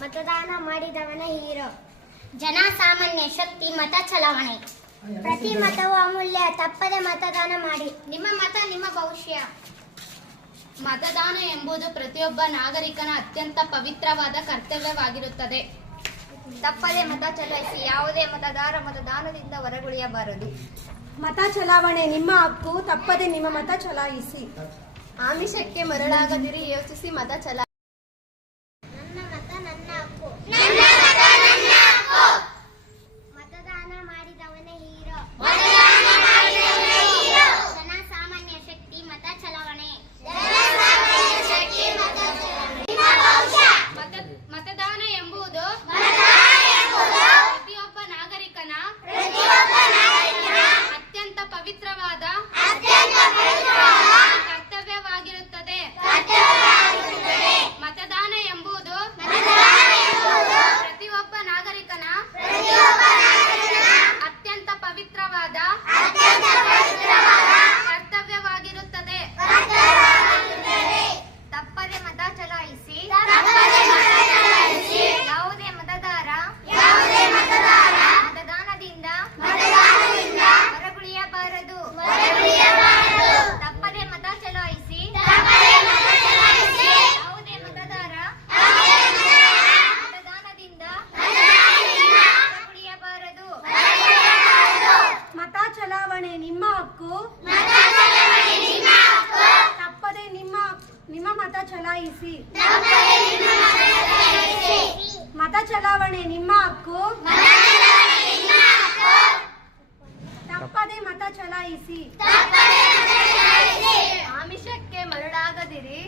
ಮತದಾನ ಮಾಡಿದವನೇ ಹೀರೋ. ಜನಸಾಮಾನ್ಯ ಶಕ್ತಿ ಮತ ಚಲಾವಣೆ. ಪ್ರತಿ ಮತವು ಅಮೂಲ್ಯ, ತಪ್ಪದೆ ಮತದಾನ ಮಾಡಿ. ನಿಮ್ಮ ಮತ ನಿಮ್ಮ ಭವಿಷ್ಯ. ಮತದಾನ ಎಂಬುದು ಪ್ರತಿಯೊಬ್ಬ ನಾಗರಿಕನ ಅತ್ಯಂತ ಪವಿತ್ರವಾದ ಕರ್ತವ್ಯವಾಗಿರುತ್ತದೆ. ತಪ್ಪದೆ ಮತ ಚಲಾಯಿಸಿ. ಯಾವುದೇ ಮತದಾರ ಮತದಾನದಿಂದ ಹೊರಗುಳಿಯಬಾರದು. ಮತ ಚಲಾವಣೆ ನಿಮ್ಮ ಹಕ್ಕು, ತಪ್ಪದೆ ನಿಮ್ಮ ಮತ ಚಲಾಯಿಸಿ. ಆಮಿಷಕ್ಕೆ ಮರಳಾಗದಿರಿ, ಯೋಚಿಸಿ ಮತ ಚಲಾಯಿಸಿ. ನನ್ನ ಮತ ನನ್ನ ಹಕ್ಕು. ಮತದಾನ ಮಾಡಿದವನೇ ಹೀರೋ. ಜನಸಾಮಾನ್ಯ ಶಕ್ತಿ ಮತ ಚಲಾವಣೆ. ಮತದಾನ ಎಂಬುದು ಪ್ರತಿಯೊಬ್ಬ ನಾಗರಿಕನ ಅತ್ಯಂತ ಪವಿತ್ರವಾದ ಕರ್ತವ್ಯವಾಗಿರುತ್ತದೆ. ಮತದಾನ ಎಂಬುದು ಪ್ರತಿಯೊಬ್ಬ ನಾಗರಿಕನ ಅತ್ಯಂತ ಪವಿತ್ರವಾದ ಕರ್ತವ್ಯವಾಗಿರುತ್ತದೆ. ತಪ್ಪದೆ ಮತ ಚಲಾಯಿಸಿ. ಯಾವುದೇ ಮತದಾರ ಮತದಾನದಿಂದ ಹೊರಗುಳಿಯಬಾರದು. ತಪ್ಪದೆ ಮತ ಚಲಾಯಿಸಿ. ಯಾವುದೇ ಮತದಾರ ಮತದಾನದಿಂದ ಹೊರಗುಳಿಯಬಾರದು. ಮತ ಚಲಾವಣೆ ನಿಮ್ಮ ಹಕ್ಕು, ತಪ್ಪದೆ ನಿಮ್ಮ ಮತ ಚಲಾಯಿಸಿ. ಮತ ಚಲಾವಣೆ ನಿಮ್ಮ ಹಕ್ಕು, ತಪ್ಪದೆ ಮತ ಚಲಾಯಿಸಿ. ಆಮಿಷಕ್ಕೆ ಮರಳಾಗದಿರಿ,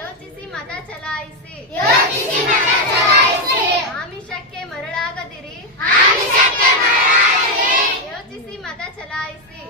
ಯೋಚಿಸಿ ಮತ ಚಲಾಯಿಸಿ. ಆಮಿಷಕ್ಕೆ ಮರಳಾಗದಿರಿ, ಯೋಚಿಸಿ ಮತ ಚಲಾಯಿಸಿ.